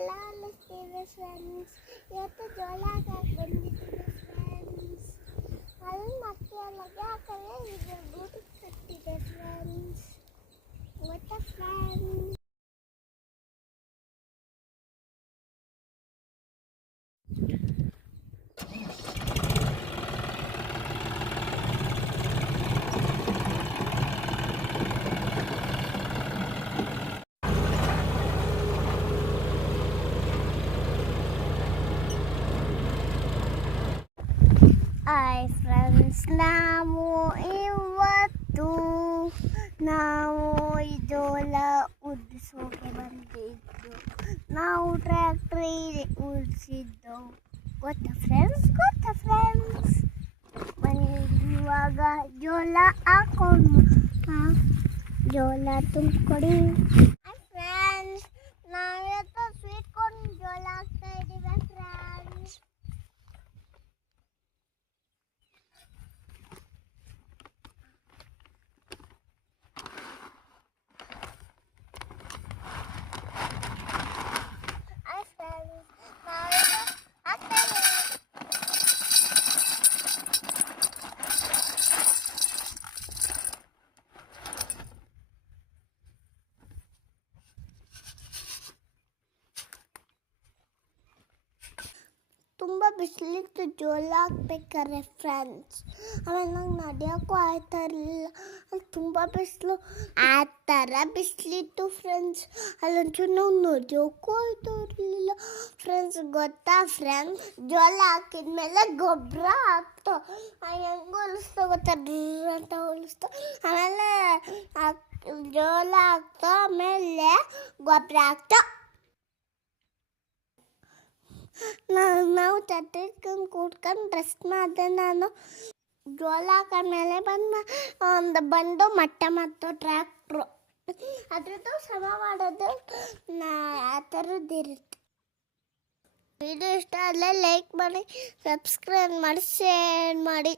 ಹೊಲ ಅಲ್ಲಿಸ್ತೀವಿ ಫ್ರೆಂಡ್ಸ್. ಇವತ್ತು ಜೋಳ ಹಾಕಕ್ಕೆ ಬಂದಿದ್ದೀವಿ ಫ್ರೆಂಡ್ಸ್. ಅಲ್ಲಿ ಮತ್ತೆ ಲಗ್ಗೆ ಹಾಕಲ್ಲ ಇದು ಗೂಡು ಕಟ್ಟಿದೆ ಫ್ರೆಂಡ್ಸ್. ಗೊತ್ತಾ ಫ್ರೆಂಡ್ಸ್? ಹಾಯ್ ಫ್ರೆಂಡ್ಸ್, ನಾವು ಈ ಜೋಳ ಉದ್ದಿಸೋಕೆ ಬಂದಿದ್ದು. ನಾವು ಟ್ರ್ಯಾಕ್ಟ್ರಿ ಉಳಿಸಿದ್ದು. ಗೊತ್ತಾ ಫ್ರೆಂಡ್ಸ್? ಇವಾಗ ಜೋಳ ಹಾಕೊಂಡು ಜೋಳ ತುಂಬಿಕೊಡಿ ಫ್ರೆಂಡ್ಸ್. ನಾವಿವತ್ತು ಸ್ವೀಟ್ ಕೊಂಡು ಜೋಳ ಹಾಕ್ತಾ ಇದ್ದೀವಿ ಫ್ರೆಂಡ್ಸ್. ತುಂಬ ಬಿಸಿಲಿತ್ತು ಜೋಳ ಹಾಕ್ಬೇಕಾರೆ ಫ್ರೆಂಡ್ಸ್. ಆಮೇಲೆ ನಂಗೆ ನಡೆಯೋಕ್ಕೂ ಆಯ್ತಾ ಇರಲಿಲ್ಲ, ಅಲ್ಲಿ ತುಂಬ ಬಿಸಿಲು. ಆ ಥರ ಬಿಸಿಲಿತ್ತು ಫ್ರೆಂಡ್ಸ್. ಅಲ್ಲೊಂಚೂರು ನಾವು ನಡೆಯೋಕ್ಕೂ ಆಯ್ತಾ ಇರಲಿಲ್ಲ ಫ್ರೆಂಡ್ಸ್. ಗೊತ್ತಾ ಫ್ರೆಂಡ್ಸ್? ಜೋಳ ಹಾಕಿದ್ಮೇಲೆ ಗೊಬ್ಬರ ಹಾಕ್ತು. ಹೆಂಗೆ ಹೊಲಿಸ್ತಾ ಗೊತ್ತಾ? ಅಂತ ಹೊಲಿಸ್ತಾ. ಆಮೇಲೆ ಜೋಳ ಹಾಕ್ತು, ಆಮೇಲೆ ಗೊಬ್ಬರ ಹಾಕ್ತು. ನಾವು ಚಟ್ಟಿಟ್ಕೊಂಡು ಕೂತ್ಕೊಂಡು ರೆಸ್ಟ್ ಮಾಡಿದೆ. ನಾನು ಜೋಳ ಹಾಕೊಂಡ್ಮೇಲೆ ಬಂದು ಮಟ್ಟ ಮತ್ತು ಟ್ರ್ಯಾಕ್ಟ್ರು ಅದ್ರದ್ದು ಸಮ ಮಾಡೋದು ಆ ಥರದ್ದಿರುತ್ತೆ. ವಿಡಿಯೋ ಇಷ್ಟ ಆದರೆ ಲೈಕ್ ಮಾಡಿ, ಸಬ್ಸ್ಕ್ರೈಬ್ ಮಾಡಿ, ಶೇರ್ ಮಾಡಿ.